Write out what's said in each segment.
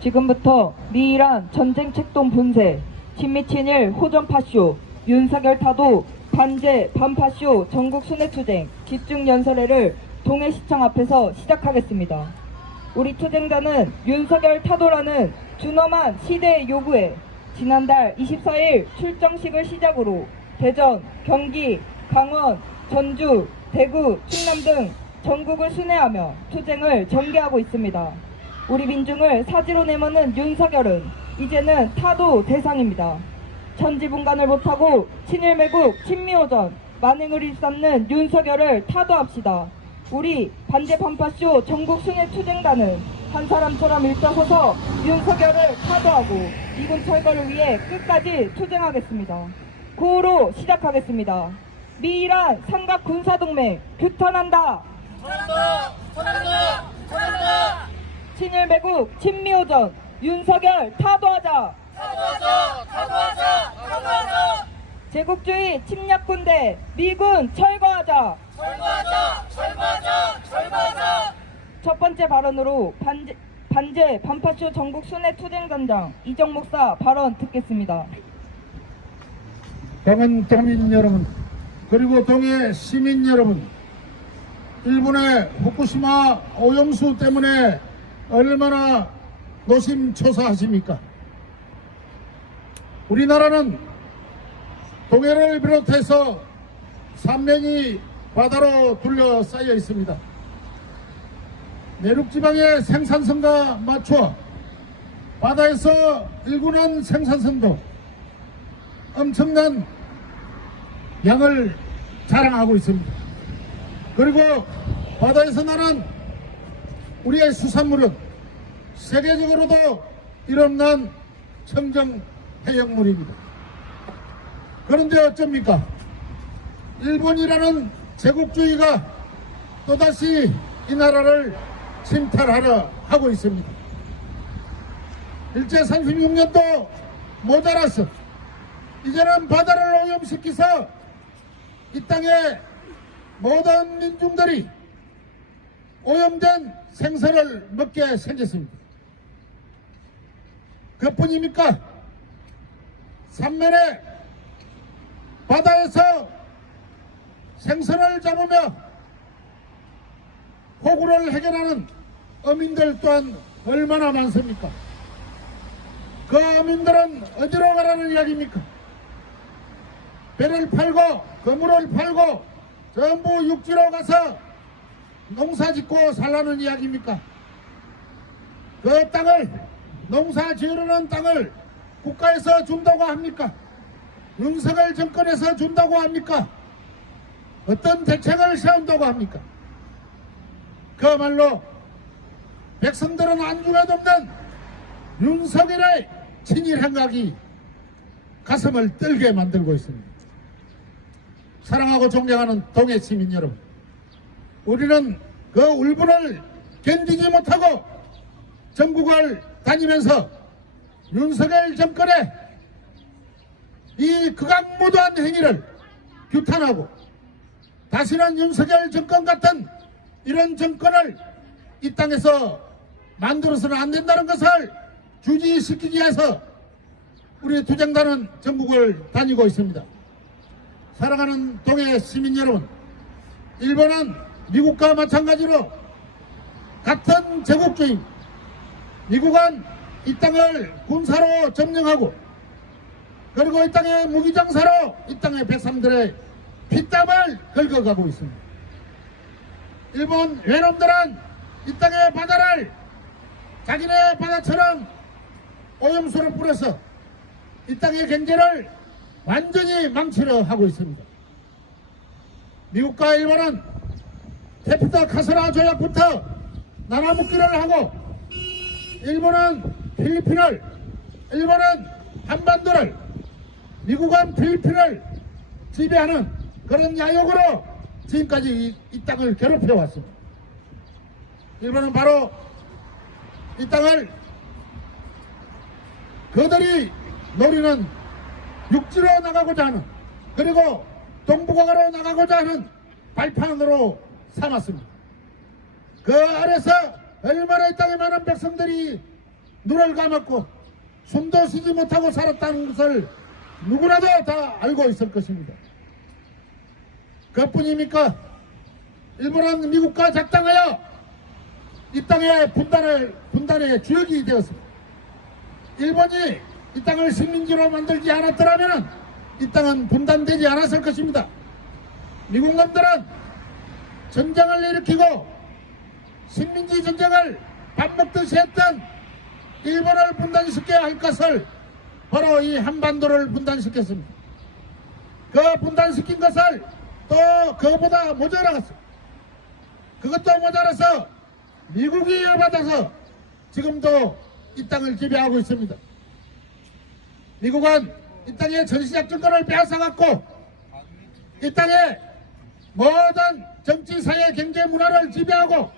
지금부터 미이란 전쟁 책동 분쇄, 친미친일 호전파쇼, 윤석열 타도 반제 반파쇼 전국 순회투쟁 집중연설회를 동해시청 앞에서 시작하겠습니다. 우리 투쟁자는 윤석열 타도라는 준엄한 시대의 요구에 지난달 24일 출정식을 시작으로 대전, 경기, 강원, 전주, 대구, 충남 등 전국을 순회하며 투쟁을 전개하고 있습니다. 우리 민중을 사지로 내모는 윤석열은 이제는 타도 대상입니다. 천지분간을 못하고 친일매국 친미호전 만행을 일삼는 윤석열을 타도합시다. 우리 반대반파쇼 전국 승회 투쟁단은 한 사람처럼 일어서서 윤석열을 타도하고 이군 철거를 위해 끝까지 투쟁하겠습니다. 구호로 시작하겠습니다. 미이란 삼각 군사동맹 규탄한다. 선한다! 선한다! 친일 매국 친미호전 윤석열 타도하자 타도하자 타도하자 타도하자 제국주의 침략군대 미군 철거하자 철거하자 철거하자 철거하자 첫 번째 발언으로 반제, 반제 반파초 전국 순회 투쟁단장 이정 목사 발언 듣겠습니다. 동은 도민 여러분 그리고 동해 시민 여러분 일본의 후쿠시마 오염수 때문에 얼마나 노심초사하십니까? 우리나라는 동해를 비롯해서 삼면이 바다로 둘러싸여 있습니다. 내륙지방의 생산성과 맞춰 바다에서 일군한 생산성도 엄청난 양을 자랑하고 있습니다. 그리고 바다에서 나는 우리의 수산물은 세계적으로도 이름난 청정 해역물입니다. 그런데 어쩝니까? 일본이라는 제국주의가 또다시 이 나라를 침탈하려 하고 있습니다. 일제 36년도 모자라서 이제는 바다를 오염시키서 이 땅의 모든 민중들이 오염된 생선을 먹게 생겼습니다. 그뿐입니까? 산면에 바다에서 생선을 잡으며 호구를 해결하는 어민들 또한 얼마나 많습니까? 그 어민들은 어디로 가라는 이야기입니까? 배를 팔고 그물을 팔고 전부 육지로 가서 농사 짓고 살라는 이야기입니까? 그 땅을 농사 지으려는 땅을 국가에서 준다고 합니까? 윤석을 정권에서 준다고 합니까? 어떤 대책을 세운다고 합니까? 그야말로 백성들은 안주도없는 윤석열의 친일 행각이 가슴을 떨게 만들고 있습니다. 사랑하고 존경하는 동해 시민 여러분. 우리는 그 울분을 견디지 못하고 전국을 다니면서 윤석열 정권의 이 극악무도한 행위를 규탄하고 다시는 윤석열 정권 같은 이런 정권을 이 땅에서 만들어서는 안 된다는 것을 주지시키기 위해서 우리 투쟁단은 전국을 다니고 있습니다. 사랑하는 동해 시민 여러분, 일본은 미국과 마찬가지로 같은 제국주의 미국은 이 땅을 군사로 점령하고 그리고 이 땅의 무기장사로 이 땅의 백성들의 피땀을 긁어가고 있습니다. 일본 외놈들은 이 땅의 바다를 자기네 바다처럼 오염수를 뿌려서 이 땅의 경제를 완전히 망치려 하고 있습니다. 미국과 일본은 캐피탈 카스라 조약부터 나라 묶기를 하고 일본은 필리핀을 일본은 한반도를 미국은 필리핀을 지배하는 그런 야욕으로 지금까지 이, 이 땅을 괴롭혀 왔습니다. 일본은 바로 이 땅을 그들이 노리는 육지로 나가고자 하는 그리고 동북아로 나가고자 하는 발판으로 삼았습니다. 그 아래서 얼마나 이 땅에 많은 백성들이 눈을 감았고 숨도 쉬지 못하고 살았다는 것을 누구라도 다 알고 있을 것입니다. 그뿐입니까? 일본은 미국과 작당하여 이 땅의 분단을 분단의 주역이 되었습니다. 일본이 이 땅을 식민지로 만들지 않았더라면 이 땅은 분단되지 않았을 것입니다. 미국 놈들은 전쟁을 일으키고 식민지 전쟁을 밥 먹듯이 했던 일본을 분단시켜야 할 것을 바로 이 한반도를 분단시켰습니다. 그 분단시킨 것을 또 그보다 것 모자라갔어요. 그것도 모자라서 미국이 이받아서 지금도 이 땅을 지배하고 있습니다. 미국은 이 땅의 전시작 주권을 빼앗아갔고 이 땅의 모든 정치, 사회, 경제, 문화를 지배하고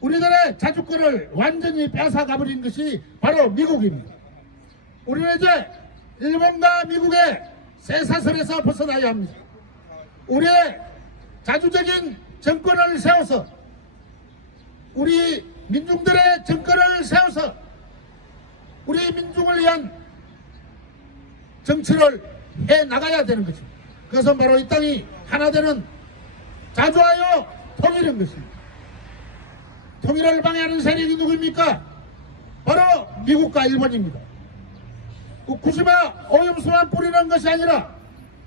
우리들의 자주권을 완전히 뺏어가버린 것이 바로 미국입니다. 우리는 이제 일본과 미국의 새사슬에서 벗어나야 합니다. 우리의 자주적인 정권을 세워서 우리 민중들의 정권을 세워서 우리 민중을 위한 정치를 해 나가야 되는 거죠. 그것은 바로 이 땅이 하나 되는 자주 하여 통일한 것입니다. 통일을 방해하는 세력이 누구입니까? 바로 미국과 일본입니다. 그 구시마 오염수만 뿌리는 것이 아니라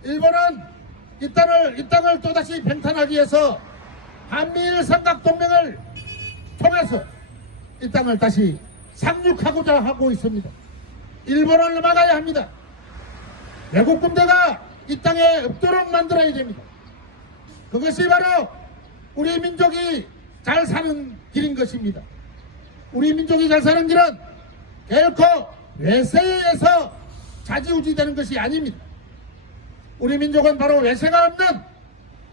일본은 이 땅을, 이 땅을 또다시 팽탄하기 위해서 한미일 삼각동맹을 통해서 이 땅을 다시 상륙하고자 하고 있습니다. 일본을 막아야 합니다. 외국 군대가 이 땅에 없도록 만들어야 됩니다. 그것이 바로 우리 민족이 잘 사는 길인 것입니다. 우리 민족이 잘 사는 길은 결코 외세에서 자지우지되는 것이 아닙니다. 우리 민족은 바로 외세가 없는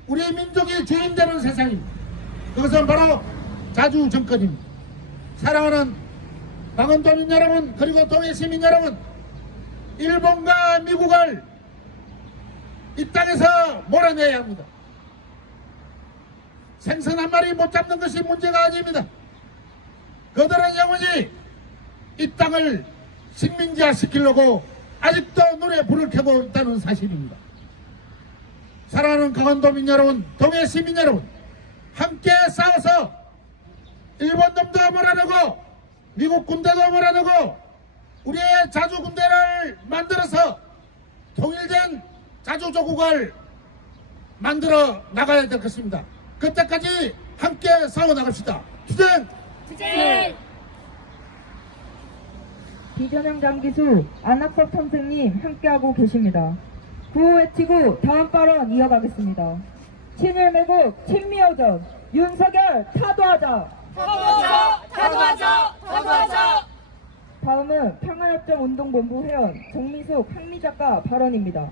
우리 민족이 주인되는 세상입니다. 그것은 바로 자주 정권입니다. 사랑하는 방언도민 여러분 그리고 동해 시민 여러분 일본과 미국을 이 땅에서 몰아내야 합니다. 생선 한 마리 못 잡는 것이 문제가 아닙니다. 그들은 영원히 이 땅을 식민지화 시키려고 아직도 눈에 불을 켜고 있다는 사실입니다. 사랑하는 강원도민 여러분, 동해 시민 여러분, 함께 싸워서 일본 놈도 몰아내고 미국 군대도 몰아내고 우리의 자주 군대를 만들어서 통일된 자주 조국을 만들어 나가야 될 것입니다. 그때까지 함께 싸워나갑시다. 투쟁! 투쟁! 비전형 장기수 안학섭 선생님 함께하고 계십니다. 구호 외치고 다음 발언 이어가겠습니다. 친일매국 친미여전 윤석열 타도하자! 타도하자! 타도하자! 타도하자! 다음은 평화협정 운동본부 회원 정미숙 한미작가 발언입니다.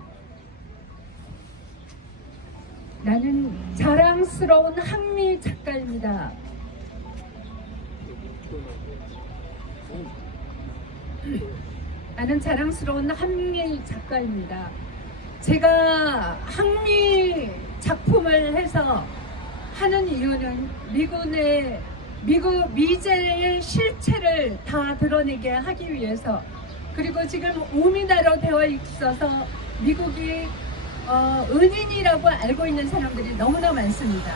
나는 자랑스러운 한미 작가입니다. 나는 자랑스러운 한미 작가입니다. 제가 한미 작품을 해서 하는 이유는 미군의 미국 미제의 실체를 다 드러내게 하기 위해서 그리고 지금 우미나로 되어 있어서 미국이 어, 은인이라고 알고 있는 사람들이 너무나 많습니다.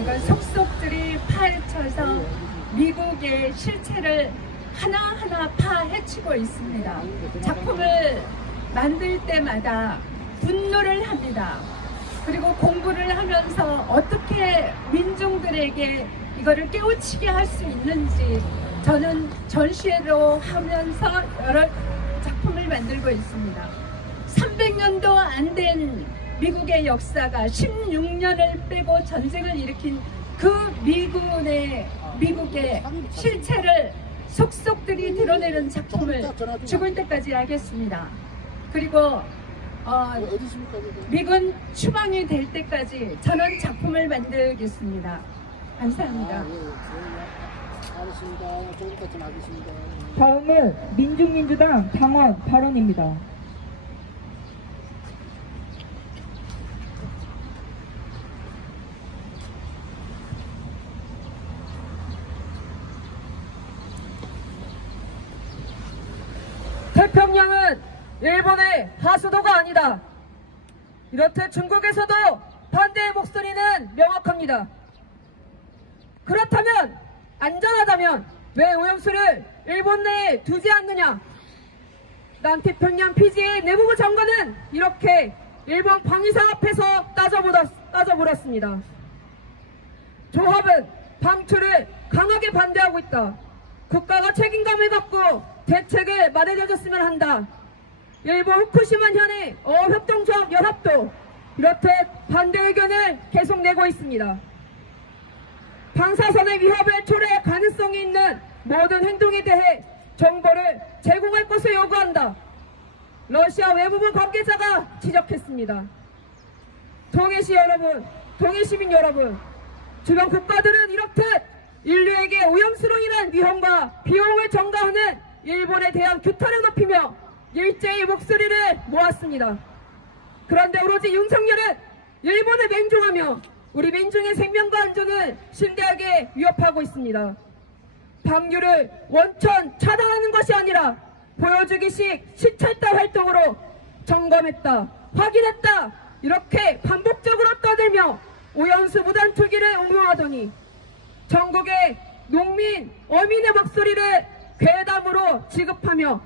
이건 그러니까 속속들이 파헤쳐서 미국의 실체를 하나하나 파헤치고 있습니다. 작품을 만들 때마다 분노를 합니다. 그리고 공부를 하면서 어떻게 민중들에게 이거를 깨우치게 할 수 있는지 저는 전시회로 하면서 여러 작품을 만들고 있습니다. 300년도 안 된 미국의 역사가 16년을 빼고 전쟁을 일으킨 그 미군의 미국의 실체를 속속들이 드러내는 작품을 죽을 때까지 하겠습니다. 그리고 어, 미군 추방이 될 때까지 저는 작품을 만들겠습니다. 감사합니다. 알겠습니다. 다음은 민중민주당 당원 발언입니다. 태평양은 일본의 하수도가 아니다. 이렇듯 중국에서도 반대의 목소리는 명확합니다. 그렇다면 안전하다면 왜 오염수를 일본 내에 두지 않느냐? 남태평양 피지의 내부부 장관은 이렇게 일본 방위사 앞에서 따져보았습니다. 조합은 방출을 강하게 반대하고 있다. 국가가 책임감을 갖고 대책을 마련해줬으면 한다. 일부 후쿠시마 현의 어협동조합 연합도 이렇듯 반대 의견을 계속 내고 있습니다. 방사선의 위협을 초래할 가능성이 있는 모든 행동에 대해 정보를 제공할 것을 요구한다. 러시아 외무부 관계자가 지적했습니다. 동해시 여러분, 동해시민 여러분, 주변 국가들은 이렇듯 인류에게 오염수로 인한 위험과 비용을 전가하는 일본에 대한 규탄을 높이며 일제의 목소리를 모았습니다. 그런데 오로지 윤석열은 일본을 맹종하며 우리 민중의 생명과 안전을 심대하게 위협하고 있습니다. 방류를 원천 차단하는 것이 아니라 보여주기식 시찰다 활동으로 점검했다, 확인했다, 이렇게 반복적으로 떠들며 오연수 무단 투기를 옹호하더니 전국의 농민, 어민의 목소리를 괴담으로 지급하며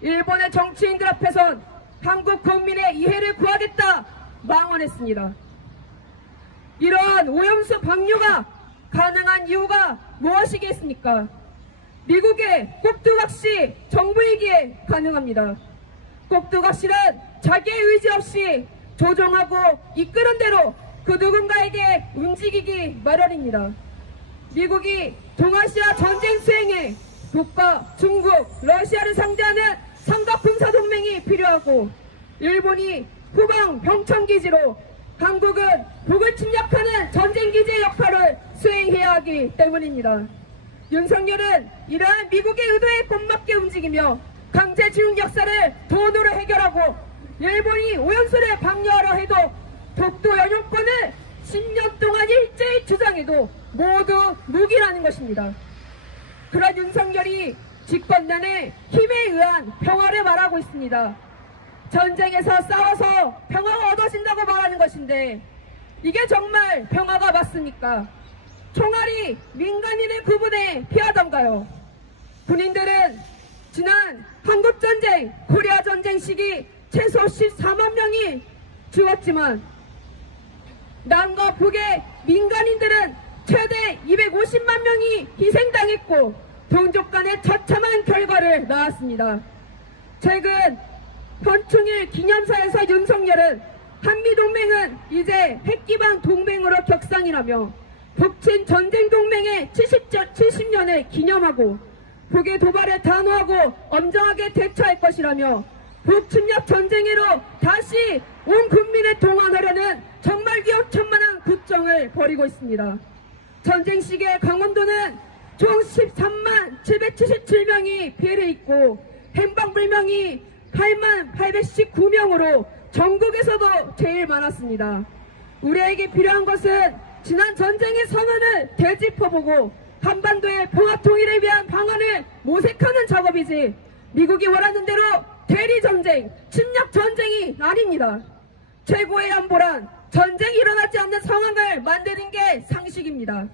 일본의 정치인들 앞에선 한국 국민의 이해를 구하겠다 망언했습니다. 이러한 오염수 방류가 가능한 이유가 무엇이겠습니까? 미국의 꼭두각시 정부이기에 가능합니다. 꼭두각시는 자기의 의지 없이 조정하고 이끄는 대로 그 누군가에게 움직이기 마련입니다. 미국이 동아시아 전쟁 수행에 북파, 중국, 러시아를 상대하는 삼각군사 동맹이 필요하고 일본이 후방 병천기지로 한국은 북을 침략하는 전쟁기지의 역할을 수행해야 하기 때문입니다. 윤석열은 이러한 미국의 의도에 못맞게 움직이며 강제 지용 역사를 돈으로 해결하고 일본이 오연수를 방류하라 해도 독도 연용권을 10년 동안 일제히 주장해도 모두 무기라는 것입니다. 그런 윤석열이 집권단의 힘에 의한 평화를 말하고 있습니다. 전쟁에서 싸워서 평화가 얻어진다고 말하는 것인데 이게 정말 평화가 맞습니까? 총알이 민간인의 부분에 피하던가요? 군인들은 지난 한국전쟁, 코리아전쟁 시기 최소 14만 명이 죽었지만 남과 북의 민간인들은 최대 250만 명이 희생당했고 동족 간의 처참한 결과를 낳았습니다. 최근 현충일 기념사에서 윤석열은 한미동맹은 이제 핵기반 동맹으로 격상이라며 북친 전쟁 동맹의 7 0 70년을 기념하고 북의 도발에 단호하고 엄정하게 대처할 것이라며 북침략 전쟁으로 다시 온 국민을 동원하려는 정말 위험천만한 국정을 벌이고 있습니다. 전쟁 시기에 강원도는 총 13만 777명이 피해를 입고 행방불명이 8만 819명으로 전국에서도 제일 많았습니다. 우리에게 필요한 것은 지난 전쟁의 선언을 되짚어보고 한반도의 평화 통일을 위한 방안을 모색하는 작업이지 미국이 원하는 대로 대리 전쟁, 침략 전쟁이 아닙니다. 최고의 안보란 전쟁이 일어나지 않는 상황을 만드는 게 상식입니다.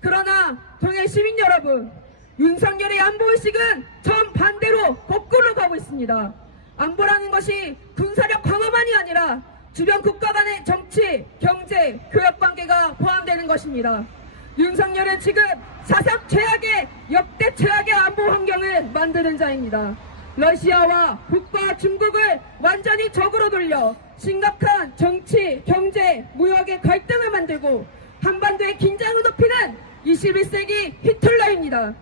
그러나 동해 시민 여러분, 윤석열의 안보의식은 전반대로 거꾸로 가고 있습니다. 안보라는 것이 군사력 강화만이 아니라 주변 국가 간의 정치, 경제, 교역 관계가 포함되는 것입니다. 윤석열은 지금 사상 최악의 역대 최악의 안보 환경을 만드는 자입니다. 러시아와 북과 중국을 완전히 적으로 돌려 심각한 정치, 경제, 무역의 갈등을 만들고 한반도의 긴장을 높이는 21세기 히틀러입니다.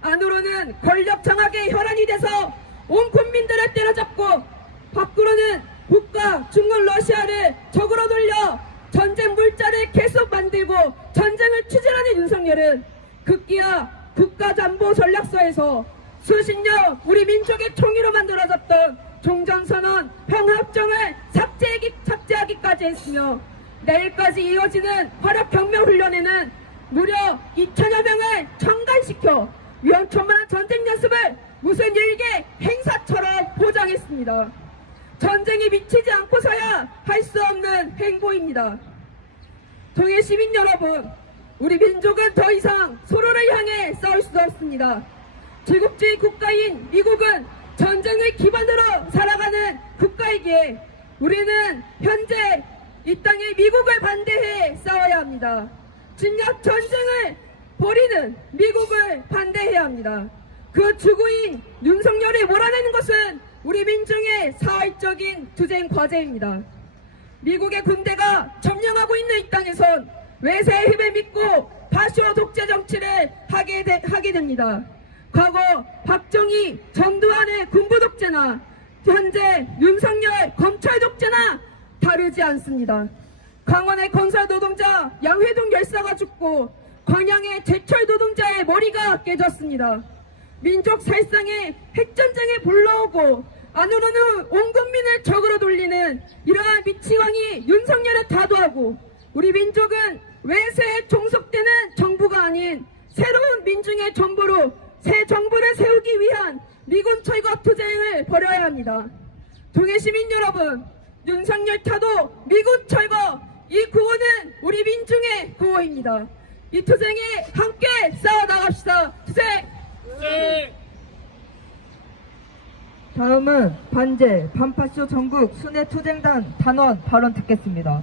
안으로는 권력 장악의 혈안이 돼서 온 국민들을 때려잡고 밖으로는 국가 중국 러시아를 적으로 돌려 전쟁 물자를 계속 만들고 전쟁을 추진하는 윤석열은 극기야국가잠보 전략서에서 수십 년 우리 민족의 총의로 만들어졌던 종전선언 평화협정을 삭제하기, 삭제하기까지 했으며 내일까지 이어지는 화력혁명훈련에는 무려 2천여 명을 청간시켜 위험천만한 전쟁 연습을 무슨 일개 행사처럼 보장했습니다. 전쟁이 미치지 않고서야 할 수 없는 행보입니다. 동해 시민 여러분, 우리 민족은 더 이상 서로를 향해 싸울 수 없습니다. 제국주의 국가인 미국은 전쟁을 기반으로 살아가는 국가이기에 우리는 현재 이 땅에 미국을 반대해 싸워야 합니다. 진략 전쟁을 벌이는 미국을 반대해야 합니다. 그 주구인 윤석열이 몰아내는 것은 우리 민중의 사회적인 투쟁 과제입니다. 미국의 군대가 점령하고 있는 이 땅에선 외세의 힘을 믿고 파쇼 독재 정치를 하게, 되, 하게 됩니다. 과거 박정희 전두환의 군부 독재나 현재 윤석열 검찰 독재나 다르지 않습니다. 강원의 건설 노동자 양회동 열사가 죽고 광양의 제철 노동자의 머리가 깨졌습니다. 민족 살상의 핵전쟁에 불러오고 안으로는 온 국민을 적으로 돌리는 이러한 미치광이 윤석열에 타도하고 우리 민족은 외세에 종속되는 정부가 아닌 새로운 민중의 정부로 새 정부를 세우기 위한 미군 철거 투쟁을 벌여야 합니다. 동해 시민 여러분, 윤석열 타도 미군 철거 이 구호는 우리 민중의 구호입니다. 이 투쟁에 함께 싸워 나갑시다. 투쟁! 투쟁! 다음은 반제, 반파쇼 전국 순회 투쟁단 단원 발언 듣겠습니다.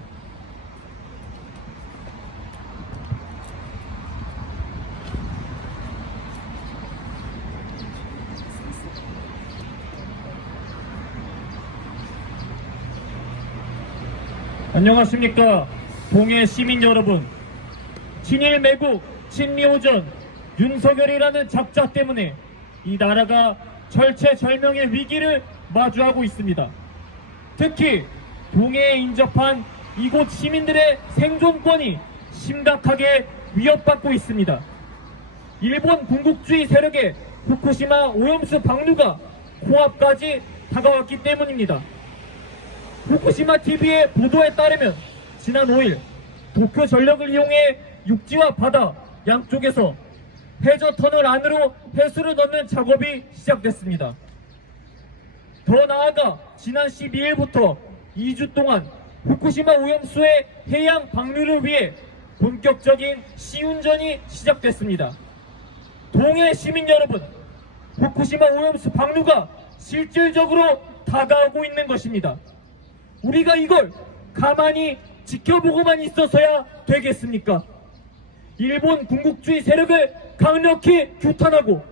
안녕하십니까 동해 시민 여러분 친일 매국 친미호전 윤석열이라는 작자 때문에 이 나라가 절체절명의 위기를 마주하고 있습니다 특히 동해에 인접한 이곳 시민들의 생존권이 심각하게 위협받고 있습니다 일본 군국주의 세력의 후쿠시마 오염수 방류가 코앞까지 다가왔기 때문입니다 후쿠시마 TV의 보도에 따르면 지난 5일 도쿄 전력을 이용해 육지와 바다 양쪽에서 해저 터널 안으로 해수를 넣는 작업이 시작됐습니다. 더 나아가 지난 12일부터 2주 동안 후쿠시마 오염수의 해양 방류를 위해 본격적인 시운전이 시작됐습니다. 동해 시민 여러분, 후쿠시마 오염수 방류가 실질적으로 다가오고 있는 것입니다. 우리가 이걸 가만히 지켜보고만 있어서야 되겠습니까? 일본 군국주의 세력을 강력히 규탄하고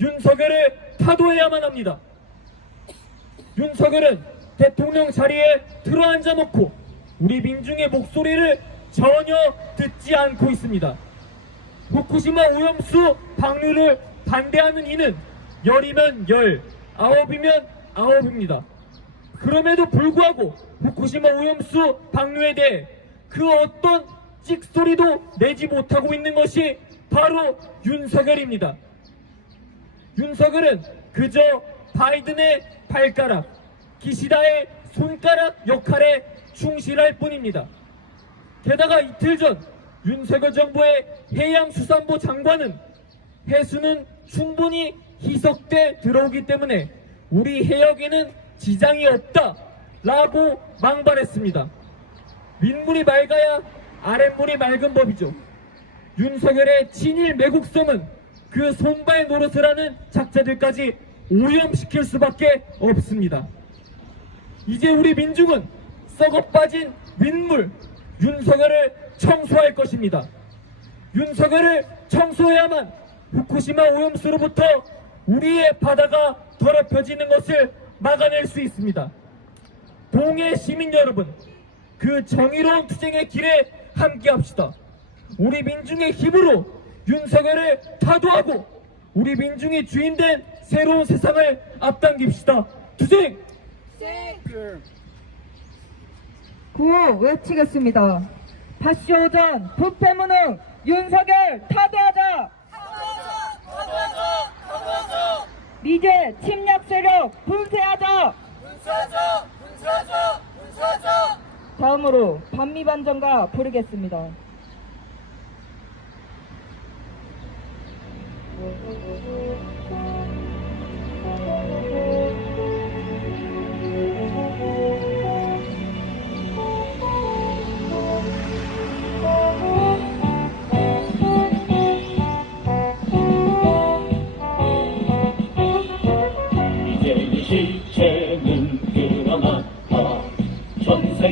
윤석열을 타도해야만 합니다. 윤석열은 대통령 자리에 들어앉아 놓고 우리 민중의 목소리를 전혀 듣지 않고 있습니다. 후쿠시마 오염수 방류를 반대하는 이는 열이면 열, 아홉이면 아홉입니다. 그럼에도 불구하고 후쿠시마 오염수 방류에 대해 그 어떤 찍소리도 내지 못하고 있는 것이 바로 윤석열입니다. 윤석열은 그저 바이든의 발가락, 기시다의 손가락 역할에 충실할 뿐입니다. 게다가 이틀 전 윤석열 정부의 해양수산부 장관은 해수는 충분히 희석돼 들어오기 때문에 우리 해역에는 지장이었다 라고 망발했습니다. 윗물이 맑아야 아랫물이 맑은 법이죠. 윤석열의 친일 매국성은 그 손발 노릇을 하는 작자들까지 오염시킬 수밖에 없습니다. 이제 우리 민중은 썩어빠진 윗물 윤석열을 청소할 것입니다. 윤석열을 청소해야만 후쿠시마 오염수로부터 우리의 바다가 더럽혀지는 것을 막아낼 수 있습니다. 동해 시민 여러분, 그 정의로운 투쟁의 길에 함께합시다. 우리 민중의 힘으로 윤석열을 타도하고 우리 민중이 주인된 새로운 세상을 앞당깁시다. 투쟁! 구호 외치겠습니다. 다시 오전 부패무능 윤석열 타도하자! 미제 침략 세력 분쇄하자. 분쇄하자. 분쇄하자. 분쇄하자. 다음으로 반미 반전가 부르겠습니다.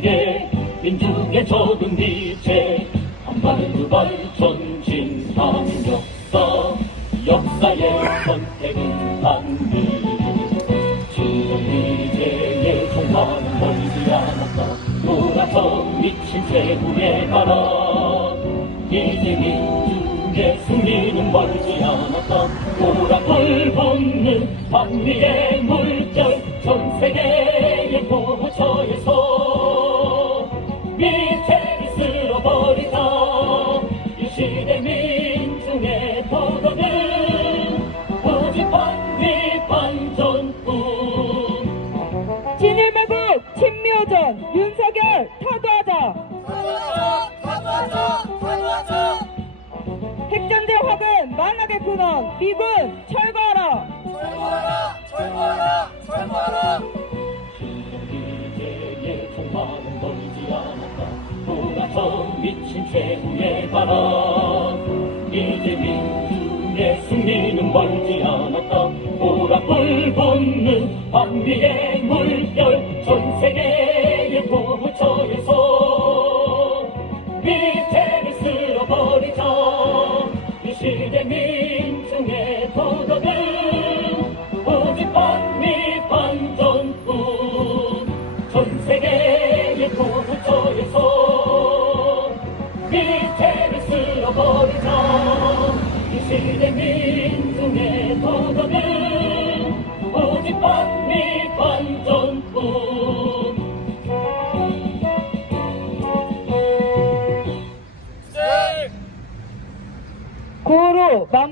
세계 민중의 적은 빛에 한발 두발 전진 한 역사 역사의 선택은 반드시 지혜의 종말은 멀지 않았다 돌아서 미친 최후의 바라 이제 민중의 승리는 멀지 않았다 돌아 돌 벗는 반미의 물결 전 세계 군원 미군 철거하라 철거하라 철거하라 철거하라 미친 최후의 바람 이제 민중의 승리는 멀지 않았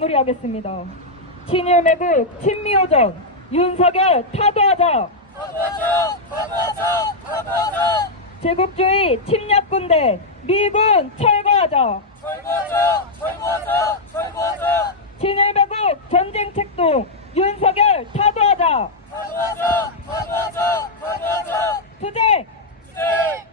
마무리하겠습니다. 친일매국 친미호정 윤석열 타도하자. 타도하자. 타도하자. 타도하자. 제국주의 침략군대 미군 철거하자. 철거하자. 철거하자. 철거하자. 친일매국 전쟁 책동 윤석열 타도하자. 타도하자. 타도하자. 타도하자. 투쟁. 투쟁.